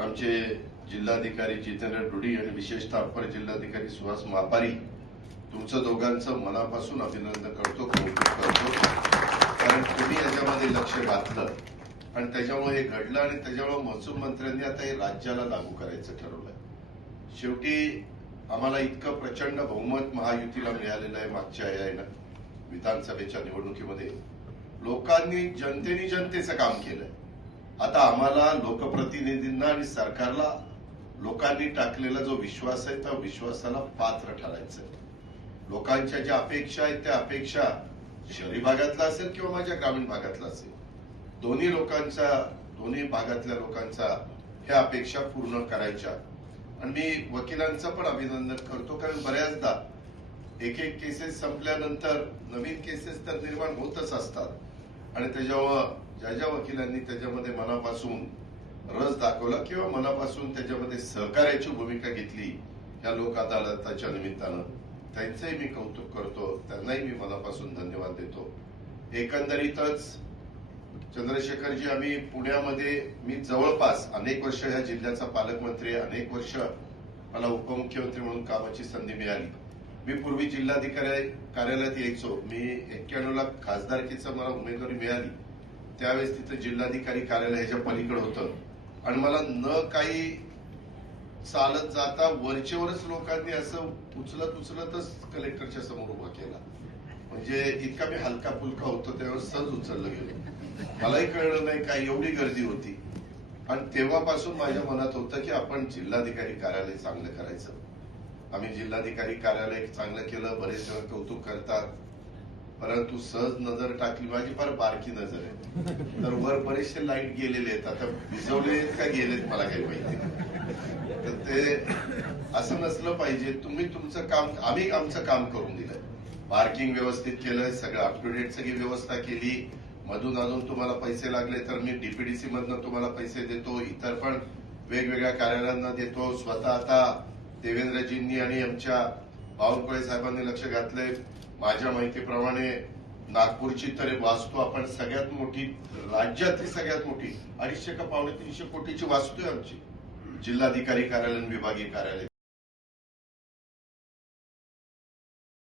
आमचे जिल्हाधिकारी जितेंद्र डुडी आणि विशेषतः अप्पर जिल्हाधिकारी सुहास मापारी तुमचं दोघांचं मनापासून अभिनंदन करतो कौतुक करतो. कारण तुम्ही याच्यामध्ये लक्ष घातलं आणि त्याच्यामुळे हे घडलं आणि त्याच्यामुळे महसूल मंत्र्यांनी आता हे राज्याला लागू करायचं ठरवलंय. शेवटी आम्हाला इतकं प्रचंड बहुमत महायुतीला मिळालेलं आहे मागच्या यायला विधानसभेच्या निवडणुकीमध्ये. लोकांनी जनतेने जनतेचं काम केलंय. आता आम्हाला लोकप्रतिनिधींना आणि सरकारला लोकांनी टाकलेला जो विश्वास आहे त्या विश्वासाला पात्र ठरायचं आहे. लोकांच्या ज्या अपेक्षा आहेत त्या अपेक्षा शहरी भागातला असेल किंवा माझ्या ग्रामीण भागातला असेल दोन्ही लोकांचा दोन्ही भागातल्या लोकांचा ह्या अपेक्षा पूर्ण करायच्या आणि मी वकिलांचं पण अभिनंदन करतो कारण बऱ्याचदा एक एक केसेस संपल्यानंतर नवीन केसेस तर निर्माण होतच असतात आणि त्याच्यावर ज्या ज्या वकिलांनी त्याच्यामध्ये मनापासून रस दाखवला किंवा मनापासून त्याच्यामध्ये सहकार्याची भूमिका घेतली या लोक अदालताच्या निमित्तानं. त्यांचंही मी कौतुक करतो त्यांनाही मी मनापासून धन्यवाद देतो. एकंदरीतच चंद्रशेखरजी आम्ही पुण्यामध्ये मी जवळपास अनेक वर्ष ह्या जिल्ह्याचा पालकमंत्री अनेक वर्ष मला उपमुख्यमंत्री म्हणून कामाची संधी मिळाली. मी पूर्वी जिल्हाधिकारी कार्यालयात यायचो. मी एक्क्याण्णवला खासदारकीचा मला उमेदवारी मिळाली. त्यावेळेस तिथं जिल्हाधिकारी कार्यालय ह्याच्या पलीकडे होतं. आणि मला न काही चालत जाता वरचेवरच लोकांनी असं उचलत उचलतच कलेक्टरच्या समोर उभा केला. म्हणजे इतका मी हलका फुलका होतो त्यावेळेस सहज उचललं गेलो. मलाही कळलं नाही काय एवढी गर्दी होती. आणि तेव्हापासून माझ्या मनात होतं की आपण जिल्हाधिकारी कार्यालय चांगलं करायचं. आम्ही जिल्हाधिकारी कार्यालय चांगलं केलं बरेच जण कौतुक करतात. परंतु सहज नजर टाकली माझी फार बारकी नजर आहे. तर वर बरेचसे लाइट गेलेले आहेत. आता भिजवले आहेत का गेलेत मला काही माहिती तर ते असं नसलं पाहिजे. तुम्ही तुमचं काम आम्ही आमचं काम करून दिलंय पार्किंग व्यवस्थित केलंय सगळं अप टू डेट सगळी व्यवस्था केली. मधून अजून तुम्हाला पैसे लागले तर मी डीपीडीसी मधनं तुम्हाला पैसे देतो. इतर पण वेगवेगळ्या कार्यालयांना देतो. स्वतः आता देवेंद्रजींनी आणि आमच्या बावनकुळे साहेबांनी लक्ष घातलंय. माझ्या माहितीप्रमाणे नागपूरची तर वास्तू आपण सगळ्यात मोठी राज्यातली सगळ्यात मोठी अडीचशे का पावणे तीनशे कोटीची वास्तू आहे आमची. जिल्हाधिकारी कार्यालय विभागीय कार्यालय.